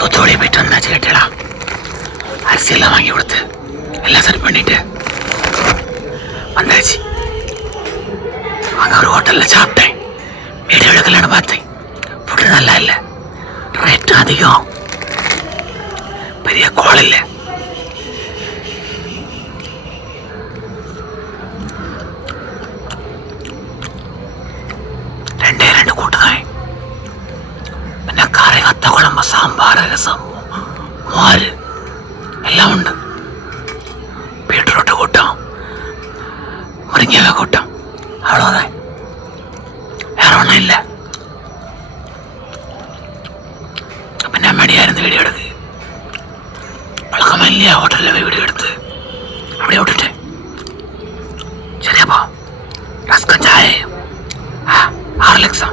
தூத்துக்குடி போயிட்டு வந்தாச்சு கேட்டா அரிசியெல்லாம் வாங்கி கொடுத்து எல்லாம் சரி பண்ணிட்டு வந்தாச்சு. அங்கே ஒரு ஹோட்டலில் சாப்பிட்டேன். வீடியோ எடுக்கலான்னு பார்த்தேன். ஃபுட்டு நல்லா இல்லை, ரேட்டு அதிகம், பெரிய கோல் இல்லை. ரெண்டு கூட்டுதான். പിന്നെ കറി, കത്ത കുഴമ്പ്, സാമ്പാർ, രസം, മോര് എല്ലാം ഉണ്ട്. ബീട്രൂട്ട് കൂട്ടം, മുരിങ്ങ കൂട്ടം, അவ்வளோதான். വേറെ ഒന്നും ഇല്ല. പിന്നെ മടിയായിരുന്നു വീഡിയോ എടുക്ക്. പഴക്കമില്ല ഹോട്ടലിൽ വീഡിയോ എടുത്ത് അവിടെ വിട്ടിട്ട്. ശരിയപ്പോ റസ്ക് ചായ 6 ലക്ഷം